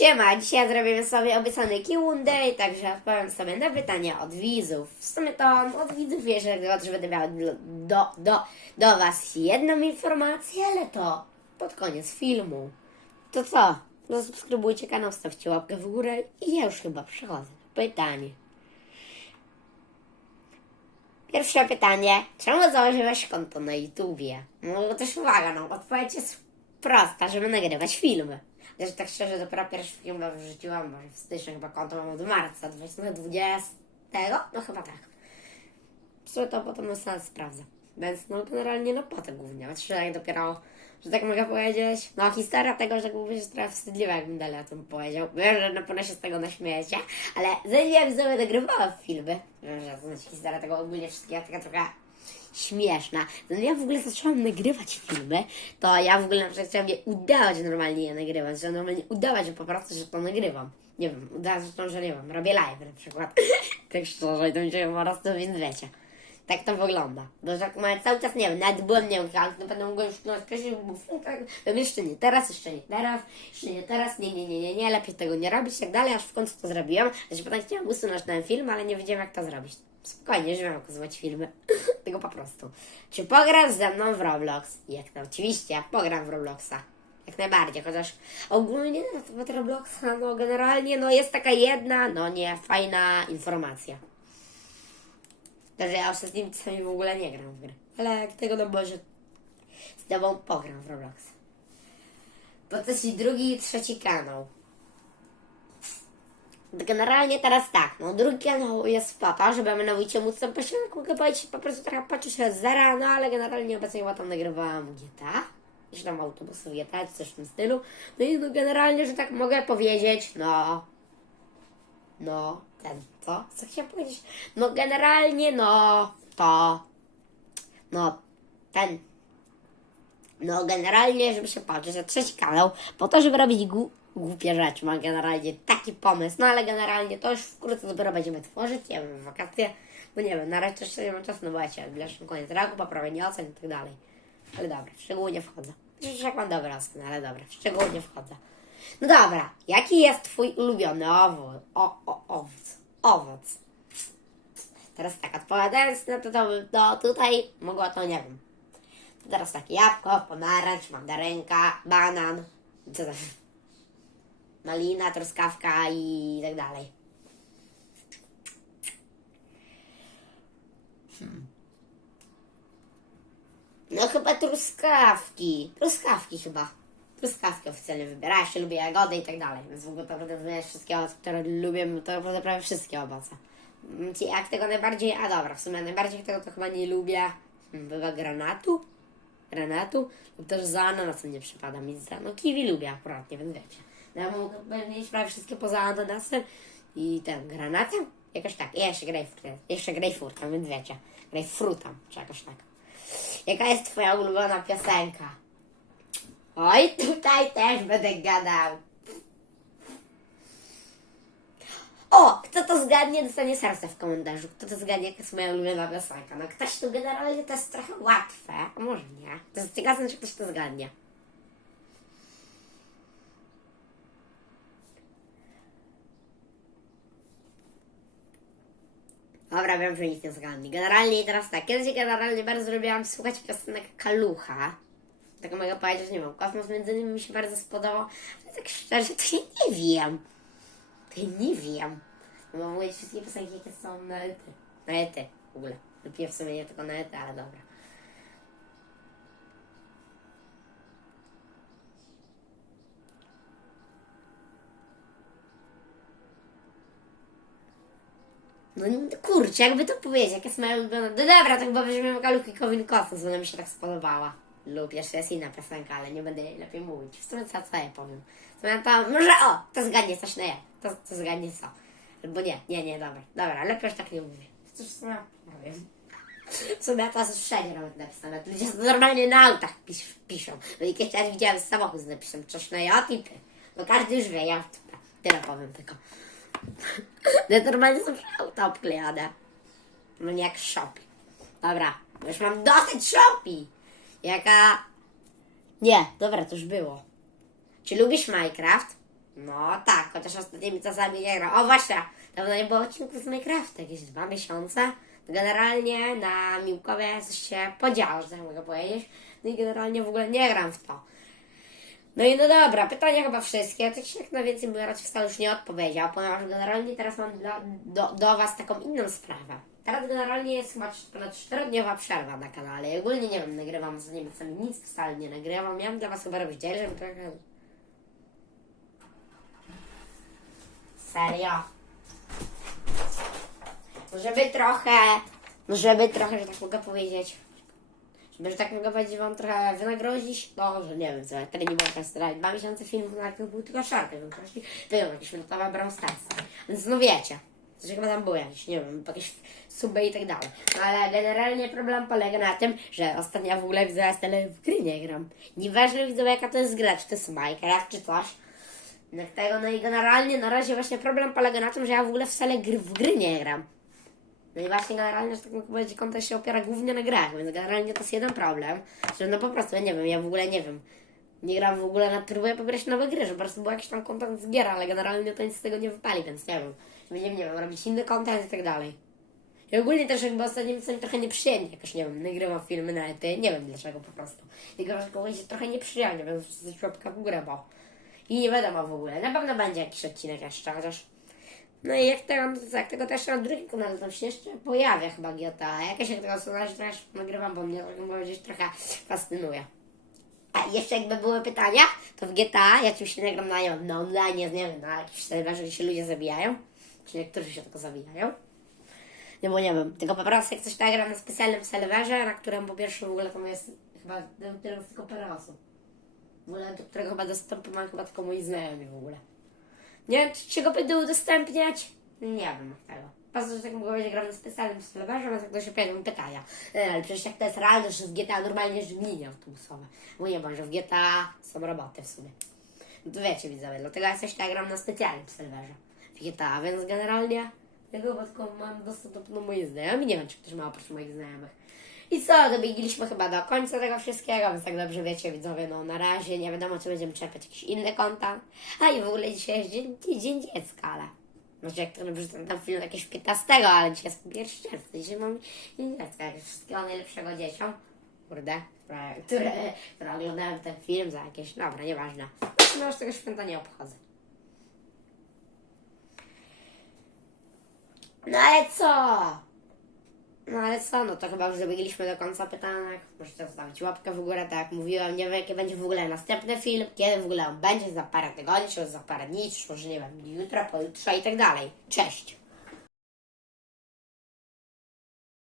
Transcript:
Siema, dzisiaj zrobimy sobie obiecany Q&A, także odpowiem sobie na pytania od widzów. W sumie to od widzów tylko, że będę miała do, do, do, Was jedną informację, ale to pod koniec filmu. To co? Zasubskrybujcie kanał, stawcie łapkę w górę i ja już chyba przechodzę pytanie. Pierwsze pytanie. Czemu założyłeś konto na YouTubie? No bo też uwaga, no odpowiedź jest prosta, żeby nagrywać filmy. Też tak szczerze, dopiero pierwszy film wrzuciłam, może w styczniu chyba konto mam od marca 2020. No chyba tak. Sumie to potem sam sprawdzę. Więc no generalnie no potem głównie. Znaczy jak dopiero, że tak mogę powiedzieć, no historia tego, że głównie jest trochę wstydliwa, jakbym dalej o tym powiedział. Wiem, że na pewno się z tego naśmiejecie, ale ja sobie nagrywałam filmy, wiem, że to znaczy historia tego ogólnie wszystkiego taka trochę śmieszna. Ja w ogóle zaczęłam nagrywać filmy, to ja w ogóle na przykład chciałam je udawać, normalnie je nagrywać, że normalnie udawać, że po prostu, że to nagrywam. Nie wiem, udawać, to, że nie wiem, robię live na przykład. tak szczerze, i to mi się po prostu, więc wiecie. Tak to wygląda. Bo że mówię, cały czas nie wiem, nawet byłem, nie wiem, jak na pewno mogłem już wcześniej był film, tak, wiem, jeszcze nie teraz, jeszcze nie teraz, jeszcze nie teraz, nie, nie, nie, nie, nie, lepiej tego nie robić, tak dalej, aż w końcu to zrobiłem. Znaczy, potem chciałam usunąć ten film, ale nie wiedziałem, jak to zrobić. Spokojnie, wiem, jak usuwać filmy. Tego po prostu. Czy pograsz ze mną w Roblox? Jak to? Oczywiście, pogram w Robloxa. Jak najbardziej, chociaż ogólnie na temat Robloxa, no generalnie, no jest taka jedna, no nie, fajna informacja. To, że ja ostatnimi czasami w ogóle nie gram w gry. Ale jak tego, no może z tobą pogram w Roblox. Po co ci drugi i trzeci kanał? Generalnie teraz tak, no drugi kanał jest to, żeby mianowicie móc tam jak mogę powiedzieć, po prostu trochę patrzeć się zera, no ale generalnie obecnie chyba tam nagrywałam GTA, czy tam autobusów GTA, czy coś w tym stylu. No i no generalnie, że tak mogę powiedzieć, no, no, ten, co? Co chciałam powiedzieć? No generalnie, no, to, no, ten, no generalnie, żeby się patrzeć na trzeci kanał, po to, żeby robić gu- głupie rzeczy. Mam generalnie taki pomysł, no ale generalnie to już wkrótce dopiero będziemy tworzyć, nie wiem, wakacje, bo nie wiem, na razie też nie mam czasu, no bo wiecie, bliższy koniec roku, poprawienie ocen i tak dalej. Ale dobra, w szczegóły nie wchodzę. Przecież jak mam dobre oceny, ale dobra, w szczegóły nie wchodzę. No dobra, jaki jest twój ulubiony owoc? O, o, owoc. Owoc. Teraz tak, odpowiadając na to, to, to tutaj mogła to, nie wiem. Teraz tak, jabłko, pomarańcz, mandarynka, banan, co tam? Malina, truskawka i tak dalej. Hmm. No chyba truskawki. Truskawki chyba. Truskawki oficjalnie wybiera. Jeszcze lubię jagody i tak dalej. Więc w ogóle to naprawdę wymieniać wszystkie owoce, które lubię, to naprawdę prawie wszystkie owoce. Mm, Jak tego najbardziej, a dobra, w sumie najbardziej tego to chyba nie lubię. Hmm, Chyba granatu? Granatu? Lub też za ananasem nie przypada mi za. No kiwi lubię akurat, nie więc wiecie. No, Ja mogę mieć prawie wszystkie poza ananasem i ten granatem. Jakoś tak. I jeszcze grejpfrutem. Jeszcze grejpfrutem, więc wiecie. Grejpfrutem, czy jakoś tak. Jaka jest twoja ulubiona piosenka? Oj, tutaj też będę gadał. O, kto to zgadnie, dostanie serce w komentarzu. Kto to zgadnie, jaka jest moja ulubiona piosenka. No ktoś tu generalnie to jest trochę łatwe, a może nie. To jest ciekawe, czy ktoś to zgadnie. Dobra, wiem, że nikt nie zgadnie. Generalnie teraz tak, kiedyś generalnie bardzo lubiłam słuchać piosenek Kalucha. Tak mogę powiedzieć, nie wiem, Kosmos między innymi mi się bardzo spodobał. Ale tak szczerze, to nie wiem. Ja nie wiem. Mam mówić wszystkie piosenki, jakie są na ety. Na ety w ogóle. Lubię w sumie nie tylko na ety, ale dobra. No kurczę, jakby to powiedzieć, jak jest moja ulubiona. No dobra, to chyba weźmiemy Kaluki Kowin Kosmos, bo ona mi się tak spodobała. Lub jeszcze jest inna piosenka, ale nie będę jej lepiej mówić. W sumie co, co ja powiem. Sumie to, może o, to zgadnie coś na ja. To, to zgadnie co. Albo nie, nie, nie, dobra. Dobra, lepiej już tak nie mówię. Cóż, w sumie, nie wiem. W sumie to jest wszędzie nawet napisane. Ludzie normalnie na autach pisz, piszą. No i kiedyś raz widziałem samochód z napisem coś na ja i ty. No każdy już wie, ja tyle powiem tylko. No normalnie są auta obklejane. No nie jak Shopee. Dobra, już mam dosyć Shopee. Jaka... Nie, dobra, to już było. Czy lubisz Minecraft? No tak, chociaż ostatnimi czasami nie gram. O właśnie, dawno nie było odcinków z Minecrafta, jakieś dwa miesiące. Generalnie na Miłkowie coś się podziało, że tak mogę powiedzieć. No i generalnie w ogóle nie gram w to. No i no dobra, pytania chyba wszystkie. Tak się jak na więcej bym raczej wcale już nie odpowiedział, ponieważ generalnie teraz mam dla, do, do Was taką inną sprawę. Teraz generalnie jest chyba ponad 4-dniowa przerwa na kanale. I ogólnie nie wiem, nagrywam z wcale nic wcale nie nagrywam. Miałem dla Was chyba robić dzień, żeby trochę... Serio. Żeby trochę, żeby trochę, że tak mogę powiedzieć, żeby, że tak mogę powiedzieć, wam trochę wynagrodzić, no, że nie wiem, co, tyle nie mogę starać. Dwa miesiące filmów, na to był tylko więc właśnie wyjął jakieś minutowe Brawl Starsa. Więc no wiecie, coś chyba tam było jakieś, nie wiem, jakieś suby i tak dalej. No ale generalnie problem polega na tym, że ostatnio w ogóle widzę, tyle w gry nie gram. Nieważne widzę, jaka to jest gra, czy to jest Minecraft, czy coś. Jak tego, no i generalnie na razie właśnie problem polega na tym, że ja w ogóle wcale gry, w gry nie gram. No i właśnie generalnie, że tak mogę powiedzieć, kontent się opiera głównie na grach, więc generalnie to jest jeden problem, że no po prostu, ja nie wiem, ja w ogóle nie wiem, nie gram w ogóle na próbuję pobierać nowe gry, że po prostu był jakiś tam kontent z gier, ale generalnie to nic z tego nie wypali, więc nie wiem, będziemy, nie wiem, robić inny kontent i tak dalej. I ogólnie też jakby ostatnim czasem trochę nieprzyjemnie jakoś, nie wiem, nagrywam filmy na ety, nie wiem dlaczego po prostu. I go powiedzieć trochę nieprzyjemnie, więc łapka w górę, bo i nie wiadomo w ogóle, na pewno będzie jakiś odcinek jeszcze, chociaż no i jak tego, jak tego też na drugim kanale tam się jeszcze pojawia chyba GTA. Jakaś jak tego słuchać też nagrywam, bo mnie tak powiedzieć trochę fascynuje. A jeszcze jakby były pytania, to w GTA ja czymś się nagram na, nie wiem, online, nie wiem, na jakichś serwerze, gdzie się ludzie zabijają. Czy niektórzy się tylko zabijają. No bo nie wiem, tylko po prostu jak coś nagram na specjalnym serwerze, na którym po pierwsze w ogóle tam jest chyba tylko parę osób. W ogóle do którego chyba dostępu mam chyba tylko moi znajomi w ogóle. Nie wiem, czy go będę udostępniać? Nie wiem tego. Po prostu, że tak mogę powiedzieć, gram na specjalnym serwerze, więc jak to się pojawią pytania. E, Ale przecież jak to jest realne, że w GTA normalnie linie autobusowe. Bo nie wiem, że w GTA są roboty w sumie. No to wiecie widzowie, dlatego ja coś tak gram na specjalnym serwerze w GTA, więc generalnie ja chyba tylko mam dostęp do moich znajomych. Nie wiem, czy ktoś ma oprócz moich znajomych. I co, dobiegliśmy chyba do końca tego wszystkiego, więc tak dobrze wiecie, widzowie, no na razie nie wiadomo, czy będziemy czerpać jakieś inne konta. A i w ogóle dzisiaj jest dzień, dzień dziecka, ale... Znaczy jak to wrzucam tam film jakiegoś 15, ale dzisiaj jest 1 czerwca, dzisiaj mam dzień dziecka. Jakieś Wszystkiego najlepszego dzieciom. Kurde, które, które, które oglądają ten film za jakieś... Dobra, nieważne. No już tego święta nie obchodzę. No ale co? No ale co, no to chyba już dobiegliśmy do końca pytanek. Możecie zostawić łapkę w górę, tak jak mówiłam. Nie wiem, jaki będzie w ogóle następny film, kiedy w ogóle on będzie, za parę tygodni, czy za parę dni, czy może nie wiem, jutro, pojutrze i tak dalej. Cześć!